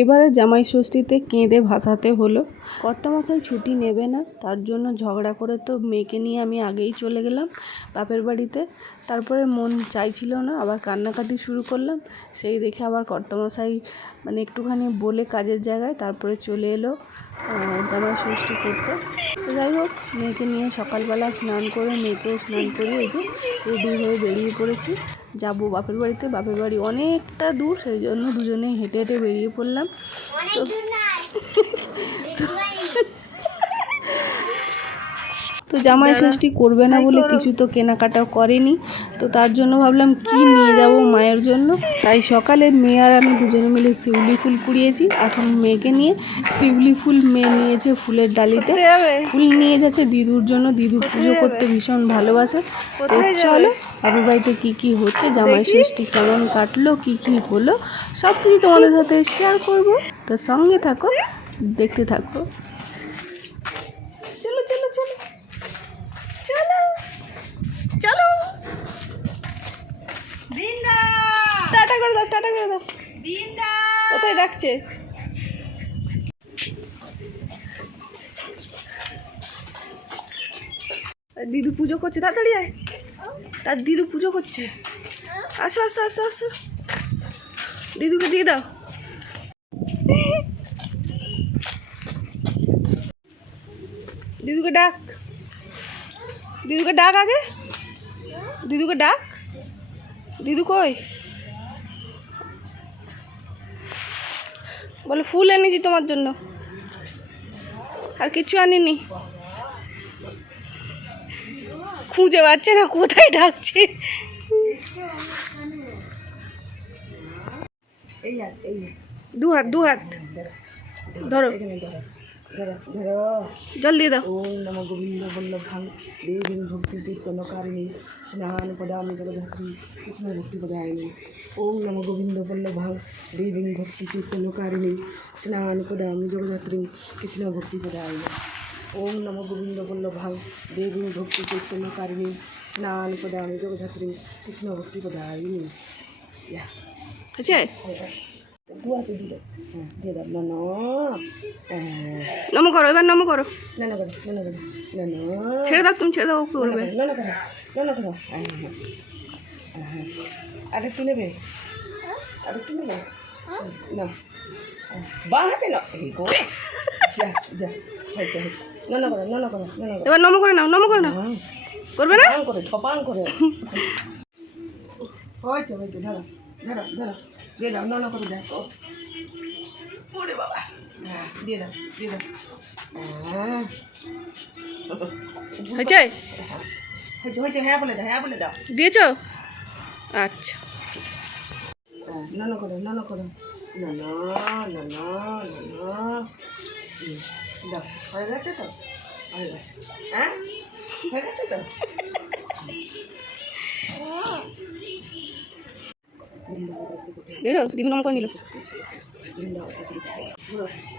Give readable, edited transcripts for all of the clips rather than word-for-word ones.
এবারে জামাই ষষ্ঠীতে কেঁদে ভাসাতে হলো। কর্তামশাই ছুটি নেবে না, তার জন্য ঝগড়া করে তো মেয়েকে নিয়ে আমি আগেই চলে গেলাম বাপের বাড়িতে। তারপরে মন চাইছিল না, আবার কান্নাকাটি শুরু করলাম। সেই দেখে আবার কর্তামশাই মানে একটুখানি বলে কাজের জায়গায় তারপরে চলে এলো জামাই ষষ্ঠী করতে। তো যাই হোক, মেয়েকে নিয়ে সকালবেলা স্নান করে মেয়েকেও স্নান করিয়ে এই যে রেডি হয়ে বেরিয়ে পড়েছি, যাবো বাপের বাড়িতে। বাপের বাড়ি অনেকটা দূর, সেই জন্য দুজনে হেঁটে হেঁটে বেরিয়ে পড়লাম। তো জামাই ষষ্ঠী করবে না বলে কিছু তো কেনাকাটাও করেনি, তো তার জন্য ভাবলাম কি নিয়ে যাব মায়ের জন্য। তাই সকালে মেয়ে আর আমি দুজনে মিলে শিউলি ফুল কুড়িয়েছি। এখন মেয়েকে নিয়ে শিউলি ফুল মেয়ে নিয়েছে ফুলের ডালিতে, ফুল নিয়ে যাচ্ছে দিদুর জন্য। দিদু পুজো করতে ভীষণ ভালোবাসে। তো চলো বাপের বাড়িতে কী কী হচ্ছে, জামাই ষষ্ঠী কেমন কাটলো, কী কী হলো, সব কিছু তোমাদের সাথে শেয়ার করব। তো সঙ্গে থাকো, দেখতে থাকো। চলো চলো চলো চলো চলো, টাটা করে দাও, টাটা করে দাও, কোথায় ডাকছে। দিদু পুজো করছে, তাড়াতাড়ি আয়, তার দিদু পুজো করছে। আসো আসো আসো আসো, দিদুকে দিয়ে দাও। দিদুকে ডাক, দিদুকে ডাক, আগে দিদুকে ডাক। দিদু কই? বলে ফুল এনেছি তোমার জন্য, আর কিছু আনিনি। খুঁজে পাচ্ছে না কোথায় ডাকছে। দু হাত দু হাত ধরো, জল দিয়ে দাও। ওম নম গোবিন্দ বল্লভাং দেবীং ভক্তি চিত্তনকারিণী স্নান পদামি জগদ্ধাত্রী কৃষ্ণ ভক্তি পদায়িনী। ওম নম গোবিন্দ বল্লভাং দেবীং ভক্তি চিত্তনকারিণী স্নান পদামি জগদ্ধাত্রী কৃষ্ণ ভক্তি পদায়িনী। ওম নম গোবিন্দ বল্লভাং দেবীং ভক্তি চিত্তনকারিণী স্নান পদামি জগদ্ধাত্রী কৃষ্ণ ভক্তি পদায়িনী। আচ্ছা, দু হাতে দিলে হ্যাঁ দিয়ে দাও। নমো করো, এবার নমো করো। না না করো, না না করো, না না ছেড়ে দাও, তুমি ছেড়ে দাও, ওকে করবে। না না করো, না না করো। হ্যাঁ হ্যাঁ হ্যাঁ, আরেকটু নেবে, আরেকটু নেবে না, বাঁ হাতে না। যা যা, হয়েছে হয়েছে। না না করো, না না করো, না না করো। এবার নমো করে নাও, নমো করে নাও। করবে না? ঠপাং করে, ঠপাং করে। হয়েছে হয়েছে, ধরো ধরো ধরো, দিয়ে দাও। না না করে দেখো, ওরে বাবা, হ্যাঁ দিয়ে দাও, দিয়ে দাও। হ্যাঁ হয়েছে, হয়েছে হয়েছে, হ্যাঁ বলে দাও, হ্যাঁ বলে দাও। দিয়েছো? আচ্ছা, হ্যাঁ না না করো, না না করো, না না না না না না। দাও, হয়ে গেছে তো, হয়ে গেছে। হ্যাঁ হয়ে গেছে তো। দিদু নমো করে নিল।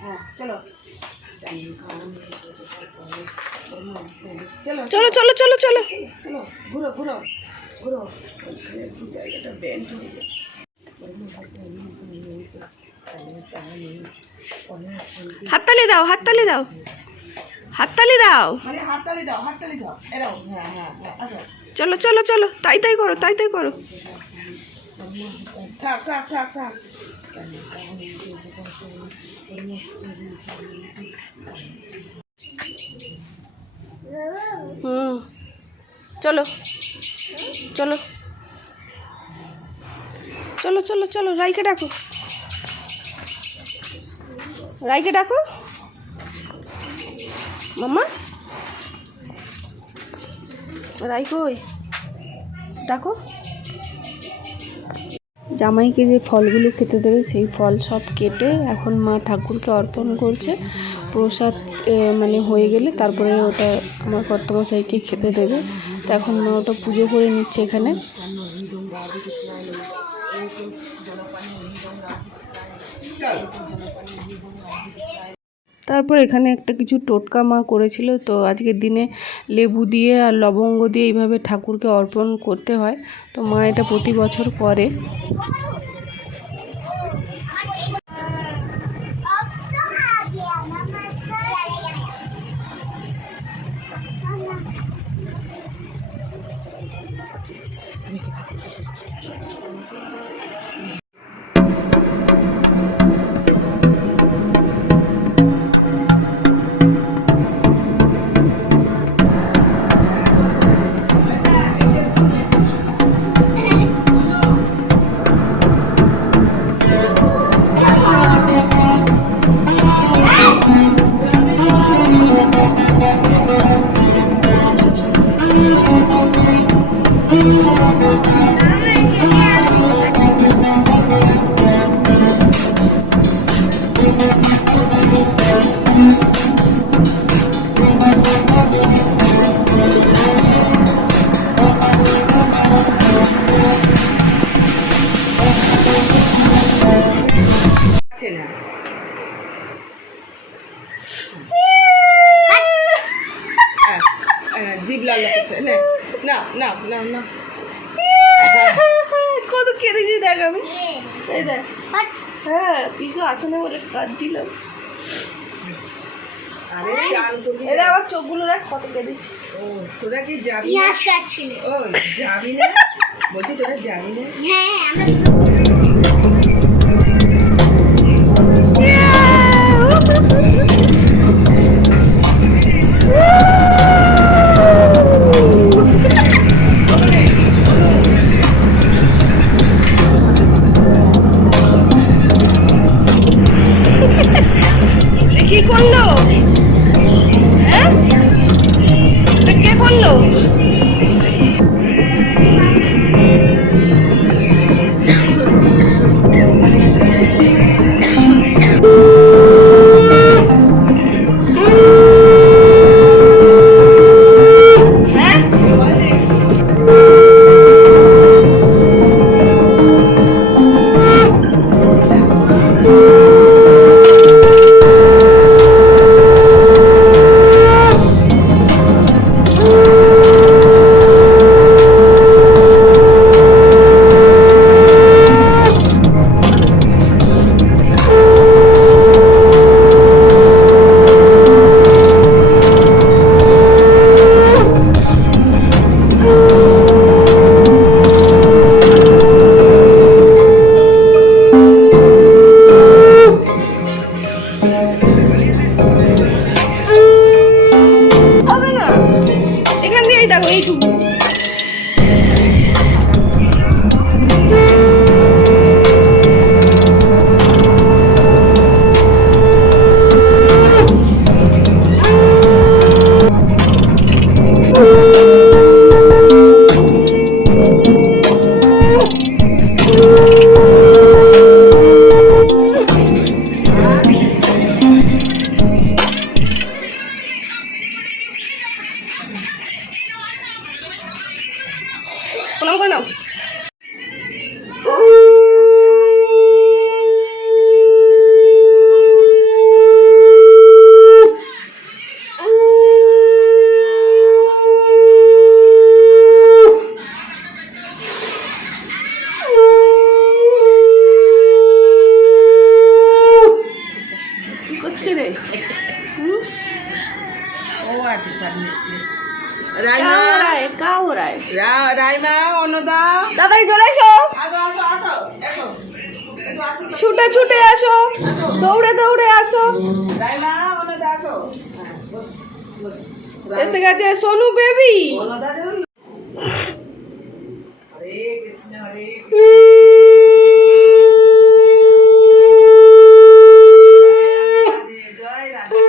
হ্যাঁ চলো চলো চলো চলো চলো চলো, চলো, ঘুরো ঘুরো ঘুরো। একটু জায়গাটা ব্যান্ড হয়ে যায়। হাততালি দাও, হাততালি দাও, হাততালি দাও। মানে হাততালি দাও, হাততালি দাও, এরাও। হ্যাঁ হ্যাঁ হ্যাঁ, চলো চলো চলো, তাই তাই করো, তাই তাই করো। থাক থাক থাক থাক। চলো চলো চলো চলো চলো, রাইকে ডাকো, রাইকে ডাকো। মাম্মা, রাই কই? ডাকো। জামাইকে যে ফলগুলো খেতে দেবে সেই ফল সব কেটে এখন মা ঠাকুরকে অর্পণ করছে। প্রসাদ মানে হয়ে গেলে তারপরে ওটা আমার কর্তামশাইকে খেতে দেবে। তো এখন মা ওটা পুজো করে নিচ্ছে এখানে। তারপর এখানে একটা কিছু টোটকা মা করেছিল, তো আজকের দিনে লেবু দিয়ে আর লবঙ্গ দিয়ে এইভাবে ঠাকুরকে অর্পণ করতে হয়। তো মা এটা প্রতি বছর করে। না না কত কেঁদেছি দেখ আমি, এই দেখ। হ্যাঁ পিছু আসে না বলে কাঁদছিলাম। আরে চাল তো কি, এটা আবার চোখগুলো দেখ কত কেঁদেছি। ও তোরা কি যাবি না? ও যাবি না, বলছি তোরা যাবি না? হ্যাঁ আমরা কি করলো? হ্যাঁ এটা কে করলো? হ্যাঁ হবে না, এখান দিয়েই দেখো এইটুকু। প্রণাম করে নাও। কি করছে রে? ও আছে পাঠিয়েছে क्या हो रहा है? क्या हो रहा है? রাইমা অনুদা, তাড়াতাড়ি চলে এসো, আসো আসো আসো এসো, একটু আসো ছুটে ছুটে আসো, দৌড়ে দৌড়ে আসো। রাইমা অনুদা আসো। হ্যাঁ, বস বস। এসে গেছে সোনু বেবি। অনুদা দেবো। হরে কৃষ্ণ হরে কৃষ্ণ। জয় রাধে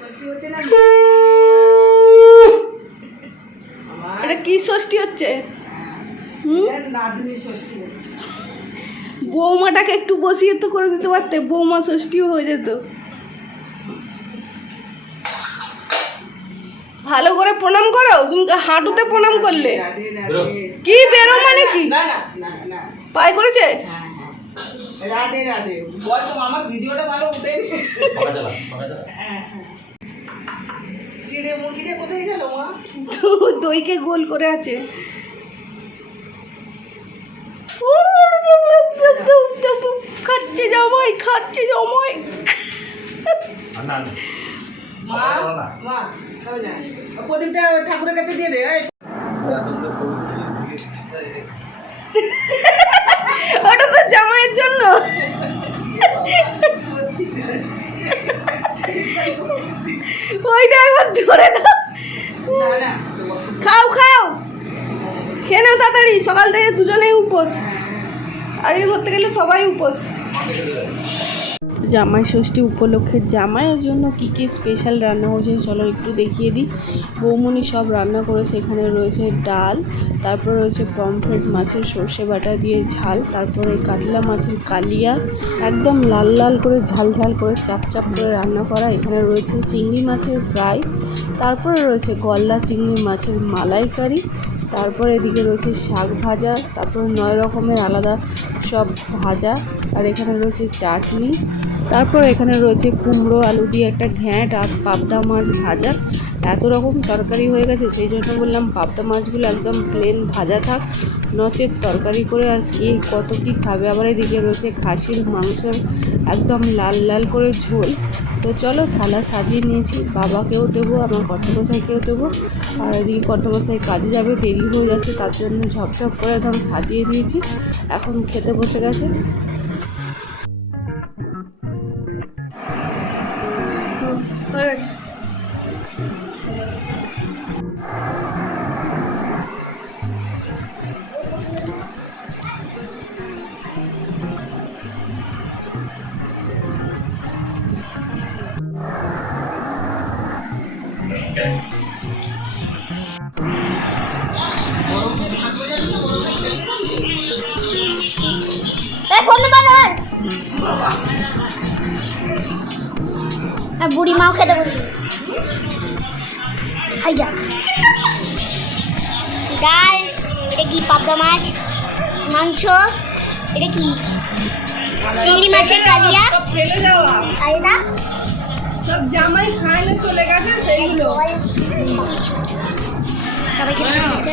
ষষ্ঠী হচ্ছে না আমার এটা কি ষষ্ঠী হচ্ছে? হুম নাতনি ষষ্ঠী হচ্ছে। বৌমাটাকে একটু বসিয়ে তো করে দিতে পারতে, বৌমা ষষ্ঠীও হয়ে যেত। ভালো করে প্রণাম করো, তুমি হাঁটুতে প্রণাম করলে। রাধে রাধে। কি বেরো মানে কি? না না না না, পায়ে করেছে? হ্যাঁ হ্যাঁ, রাধে রাধে বল। তো আমার ভিডিওটা ভালো উঠেনি। হ্যাঁ হ্যাঁ, চিড়ে মুরগিটা কোথায় গেল মা? দইকে গোল করে আছে। খাচ্ছে জামাই, খাচ্ছে জামাই। মা মা খাও না, প্রদীপটা ঠাকুরের কাছে দিয়ে দে। এই, ওটা তো জামাইয়ের জন্য। ওইটা একবার ধরে দাও। না না, খাও খাও, খেয়ে নাও তাড়াতাড়ি। সকাল থেকে দুজনেই উপোস, আজকে ধরতে গেলে সবাই উপোস। জামাই ষষ্ঠী উপলক্ষে জামাইয়ের জন্য কী কী স্পেশাল রান্না হয়েছে চলো একটু দেখিয়ে দিই। বৌমনি সব রান্না করেছে। এখানে রয়েছে ডাল, তারপর রয়েছে পমফ্রেট মাছের সর্ষে বাটা দিয়ে ঝাল, তারপরে কাতলা মাছের কালিয়া একদম লাল লাল করে ঝাল ঝাল করে চাপ চাপ করে রান্না করা। এখানে রয়েছে চিংড়ি মাছের ফ্রাই, তারপরে রয়েছে গলদা চিংড়ি মাছের মালাইকারি, তারপরে এদিকে রয়েছে শাক ভাজা, তারপরে 9 রকমের আলাদা সব ভাজা, আর এখানে রয়েছে চাটনি, তারপর এখানে রয়েছে কুমড়ো আলু দিয়ে একটা ঘ্যাঁট আর পাবদা মাছ ভাজা। এত রকম তরকারি হয়ে গেছে, সেই জন্য বললাম পাবদা মাছগুলো একদম প্লেন ভাজা থাক, নচেত তরকারি করে আর কে কত কী খাবে। আবার এদিকে রয়েছে খাসির মাংসর একদম লাল লাল করে ঝোল। তো চলো থালা সাজিয়ে নিয়েছি, বাবাকেও দেবো, আমার কর্তামশাইকেও দেবো। আর এদিকে কর্তামশাই কাজে যাবে, দেরি হয়ে যাচ্ছে, তার জন্য ঝপঝপ করে একদম সাজিয়ে দিয়েছি। এখন খেতে বসে গেছে। হয়ে গেছে। ফোন নাম্বার বুড়ি মাও খেতে বসি হাই যা ডাল, এটা কি পাবদা মাছ, মাংস, এটা কি চিংড়ি মাছের কালিয়া, সব ফেলে যাওয়া, আর এটা সব জামাই খাইলে চলে গেছে সেইগুলো। সবাই খেতে বসেছে।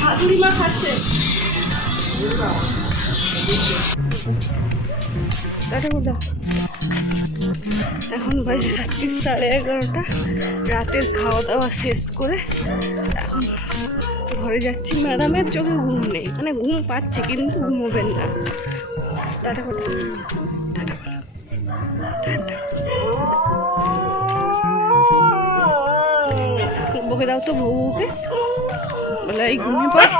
শাশুড়ি মা খাচ্ছে। এখন বাজে রাত্রি 11:30। রাতের খাওয়া দাওয়া শেষ করে এখন ঘরে যাচ্ছি। ম্যাডামের চোখে ঘুম নেই, মানে ঘুম পাচ্ছে কিন্তু ঘুমোবেন না। টাটা কথা, টাটা বলো, টাটা। বকে দাও তো বউকে, বলে এই ঘুমিয়ে পড়।